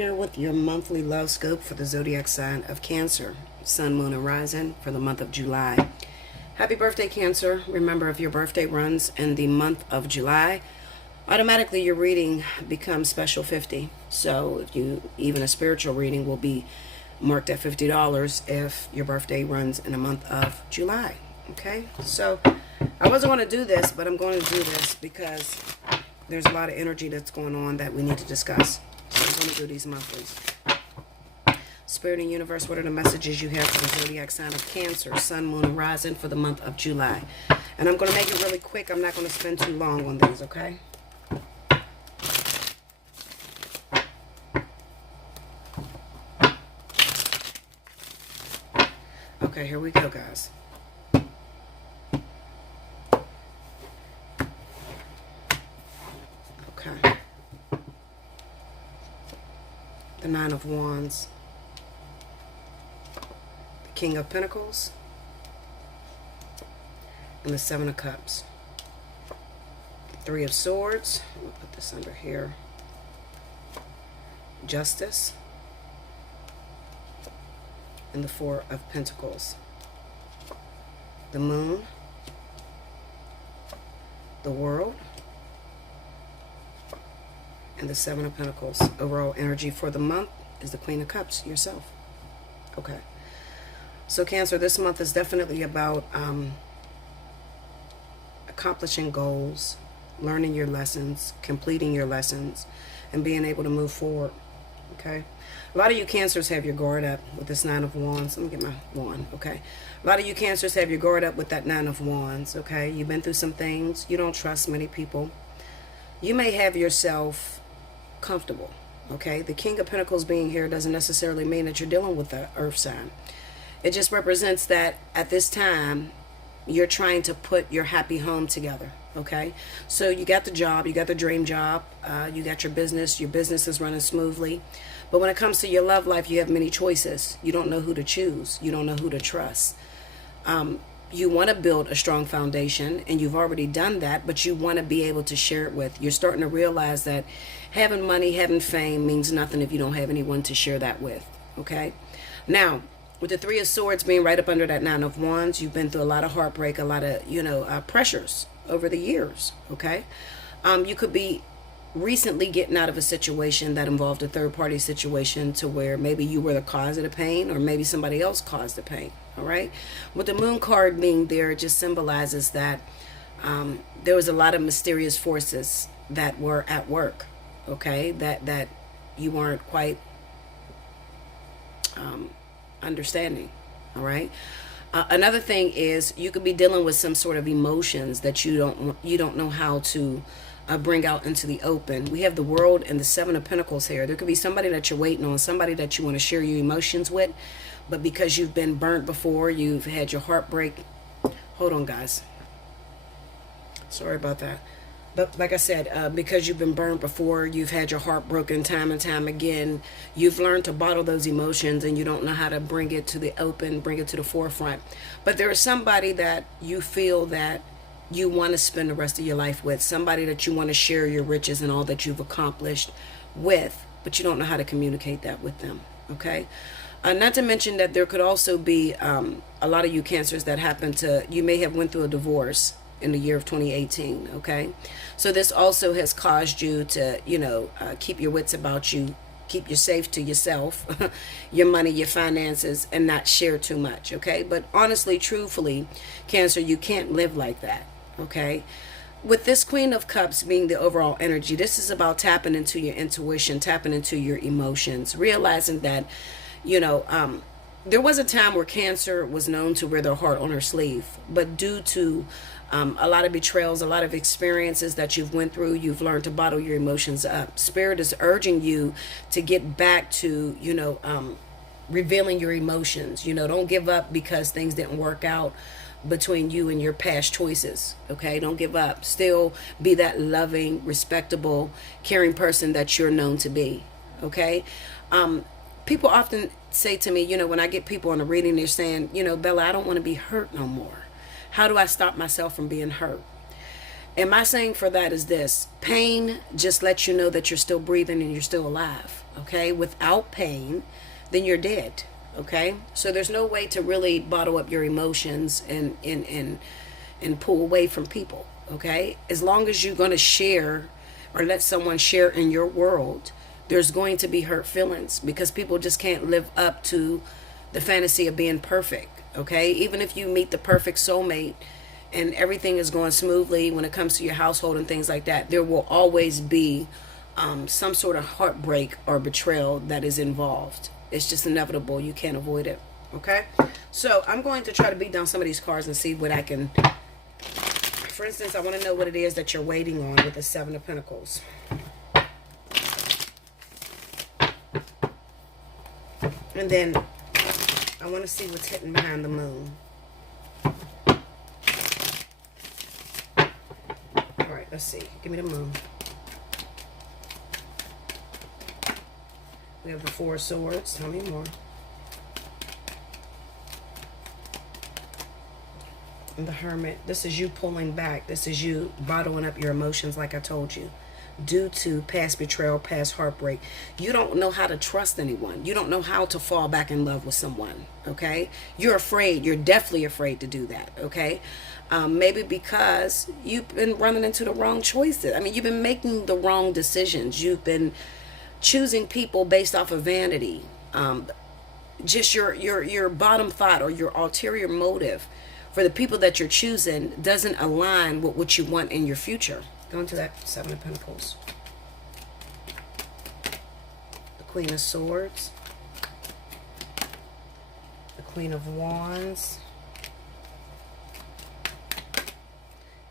here with your monthly love scope for the zodiac sign of Cancer, Sun, Moon, and Rising for the month of July. Happy birthday, Cancer. Remember, if your birthday runs in the month of July, automatically your reading becomes special 50. So if you, even a spiritual reading will be marked at $50 if your birthday runs in the month of July. Okay, so I wasn't going to do this, but I'm going to do this because there's a lot of energy that's going on that we need to discuss. So I'm going to do these monthlies. Spirit and Universe, what are the messages you have for the zodiac sign of Cancer, Sun, Moon, and Rising for the month of July? And I'm going to make it really quick. I'm not going to spend too long on these, okay? Okay, here we go, guys. Okay. The Nine of Wands. The King of Pentacles. And the Seven of Cups. Three of Swords. We'll put this under here. Justice. And the Four of Pentacles. The Moon. The World. And the Seven of Pentacles. Overall energy for the month is the Queen of Cups, yourself. Okay. So Cancer, this month is definitely about accomplishing goals, learning your lessons, completing your lessons, and being able to move forward. Okay. A lot of you Cancers have your guard up with this Nine of Wands. Let me get my wand. Okay. A lot of you Cancers have your guard up with that Nine of Wands. Okay. You've been through some things. You don't trust many people. You may have yourself comfortable. Okay. The King of Pentacles being here doesn't necessarily mean that you're dealing with the earth sign. It just represents that at this time you're trying to put your happy home together. Okay. So you got the job, you got the dream job, you got your business is running smoothly. But when it comes to your love life, you have many choices. You don't know who to choose. You don't know who to trust. You want to build a strong foundation, and you've already done that, but you want to be able to share it with. You're starting to realize that having money, having fame means nothing if you don't have anyone to share that with. Okay. Now, with the Three of Swords being right up under that Nine of Wands, you've been through a lot of heartbreak, a lot of, pressures over the years. Okay. You could be recently getting out of a situation that involved a third-party situation to where maybe you were the cause of the pain or maybe somebody else caused the pain. All right. With the Moon card being there, it just symbolizes that there was a lot of mysterious forces that were at work. Okay. That you weren't quite understanding. All right. Another thing is you could be dealing with some sort of emotions that you don't know how to bring out into the open. We have the World and the Seven of Pentacles here. There could be somebody that you're waiting on, somebody that you want to share your emotions with, but because you've been burnt before, you've had your heartbreak. Hold on, guys. Sorry about that. But like I said, because you've been burned before, you've had your heart broken time and time again, you've learned to bottle those emotions and you don't know how to bring it to the open, bring it to the forefront. But there is somebody that you feel that you want to spend the rest of your life with, somebody that you want to share your riches and all that you've accomplished with, but you don't know how to communicate that with them. Okay. Not to mention that there could also be a lot of you Cancers that you may have went through a divorce in the year of 2018. Okay. So this also has caused you to, keep your wits about you, keep you safe to yourself, your money, your finances, and not share too much. Okay. But honestly, truthfully, Cancer, you can't live like that. Okay. With this Queen of Cups being the overall energy, this is about tapping into your intuition, tapping into your emotions, realizing that, there was a time where Cancer was known to wear their heart on her sleeve, but due to a lot of betrayals, a lot of experiences that you've went through, you've learned to bottle your emotions up. Spirit is urging you to get back to, revealing your emotions. Don't give up because things didn't work out between you and your past choices. Okay. Don't give up. Still be that loving, respectable, caring person that you're known to be. Okay. People often say to me, when I get people on a reading, they're saying, Bella, I don't want to be hurt no more. How do I stop myself from being hurt? And my saying for that is this: pain just lets you know that you're still breathing and you're still alive. Okay? Without pain, then you're dead. Okay? So there's no way to really bottle up your emotions and pull away from people. Okay? As long as you're going to share or let someone share in your world, there's going to be hurt feelings, because people just can't live up to the fantasy of being perfect. Okay? Even if you meet the perfect soulmate and everything is going smoothly when it comes to your household and things like that, there will always be some sort of heartbreak or betrayal that is involved. It's just inevitable. You can't avoid it. Okay? So I'm going to try to beat down some of these cards and see what I can... For instance, I want to know what it is that you're waiting on with the Seven of Pentacles. And then I want to see what's hidden behind the Moon. All right, let's see. Give me the Moon. We have the Four of Swords. Tell me more. And the Hermit. This is you pulling back. This is you bottling up your emotions, like I told you, due to past betrayal, past heartbreak. You don't know how to trust anyone. You don't know how to fall back in love with someone. Okay? You're afraid. You're definitely afraid to do that. Okay? Maybe because you've been running into the wrong choices. I mean, you've been making the wrong decisions. You've been choosing people based off of vanity. Just your bottom thought or your ulterior motive for the people that you're choosing doesn't align with what you want in your future. Go into that Seven of Pentacles. The Queen of Swords. The Queen of Wands.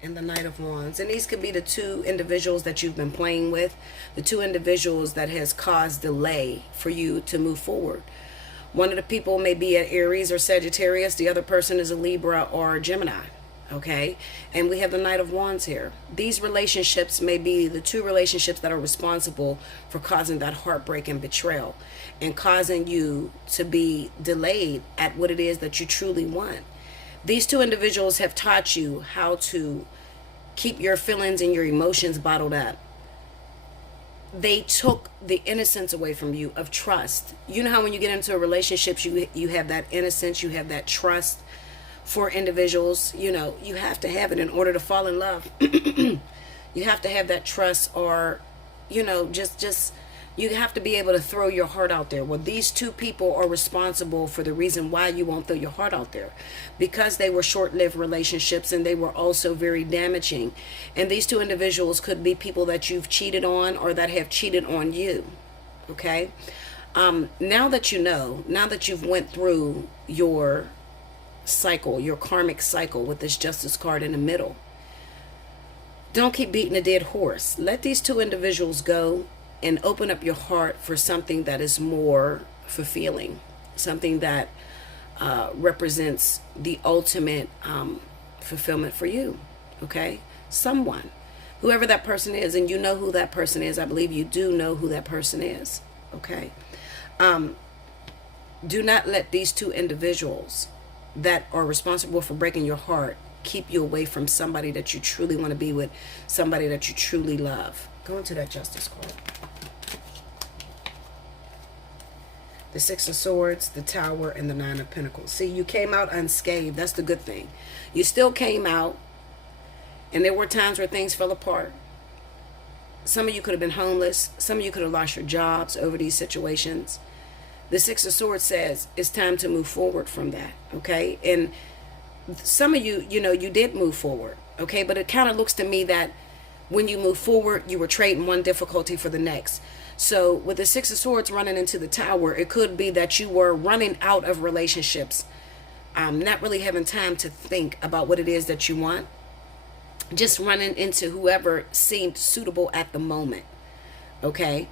And the Knight of Wands. And these could be the two individuals that you've been playing with. The two individuals that has caused delay for you to move forward. One of the people may be an Aries or Sagittarius. The other person is a Libra or a Gemini. Okay? And we have the Knight of Wands here. These relationships may be the two relationships that are responsible for causing that heartbreak and betrayal, and causing you to be delayed at what it is that you truly want. These two individuals have taught you how to keep your feelings and your emotions bottled up. They took the innocence away from you of trust. You know how when you get into a relationship, you have that innocence, you have that trust for individuals. You know, you have to have it in order to fall in love. You have to have that trust, or, you know, just you have to be able to throw your heart out there. Well, these two people are responsible for the reason why you won't throw your heart out there, because they were short-lived relationships, and they were also very damaging. And these two individuals could be people that you've cheated on or that have cheated on you. Okay? Now that you know, now that you've went through your cycle, your karmic cycle with this Justice card in the middle, don't keep beating a dead horse. Let these two individuals go and open up your heart for something that is more fulfilling, something that represents the ultimate fulfillment for you. Okay? Someone, whoever that person is, and you know who that person is. I believe you do know who that person is. Okay? Do not let these two individuals that are responsible for breaking your heart keep you away from somebody that you truly want to be with, somebody that you truly love. Go into that Justice card. The Six of Swords, the Tower, and the Nine of Pentacles. See, you came out unscathed. That's the good thing. You still came out, and there were times where things fell apart. Some of you could have been homeless. Some of you could have lost your jobs over these situations. The Six of Swords says it's time to move forward from that, okay? And some of you, you know, you did move forward, okay? But it kind of looks to me that when you move forward, you were trading one difficulty for the next. So with the Six of Swords running into the Tower, it could be that you were running out of relationships, not really having time to think about what it is that you want, just running into whoever seemed suitable at the moment, okay?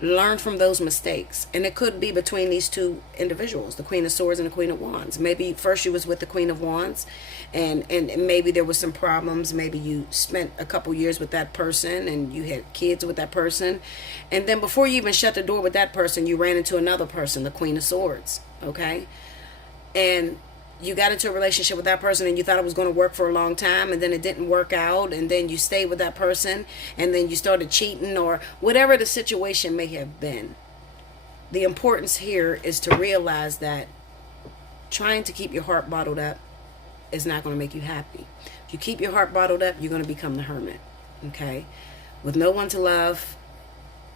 Learn from those mistakes. And it could be between these two individuals, the Queen of Swords and the Queen of Wands. Maybe first you was with the Queen of Wands, and maybe there was some problems. Maybe you spent a couple years with that person and you had kids with that person, and then before you even shut the door with that person, you ran into another person, the Queen of Swords. Okay? And you got into a relationship with that person and you thought it was going to work for a long time, and then it didn't work out, and then you stayed with that person, and then you started cheating, or whatever the situation may have been. The importance here is to realize that trying to keep your heart bottled up is not going to make you happy. If you keep your heart bottled up, you're going to become the hermit. Okay? With no one to love,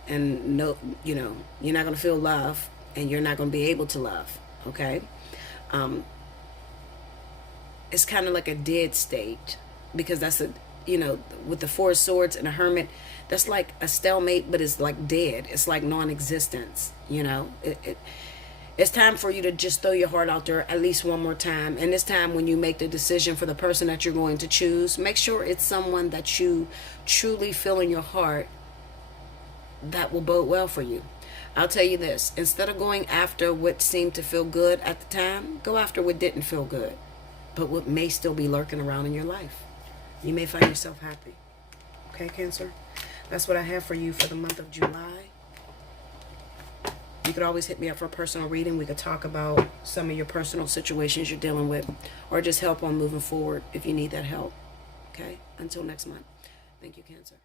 and no, you're not going to feel love, and you're not going to be able to love. Okay? It's kind of like a dead state, because that's with the Four of Swords and a hermit, that's like a stalemate, but it's like dead. It's like non-existence. It's time for you to just throw your heart out there at least one more time. And this time, when you make the decision for the person that you're going to choose, make sure it's someone that you truly feel in your heart that will bode well for you. I'll tell you this, instead of going after what seemed to feel good at the time, go after what didn't feel good, but what may still be lurking around in your life. You may find yourself happy. Okay, Cancer? That's what I have for you for the month of July. You could always hit me up for a personal reading. We could talk about some of your personal situations you're dealing with, or just help on moving forward if you need that help. Okay? Until next month. Thank you, Cancer.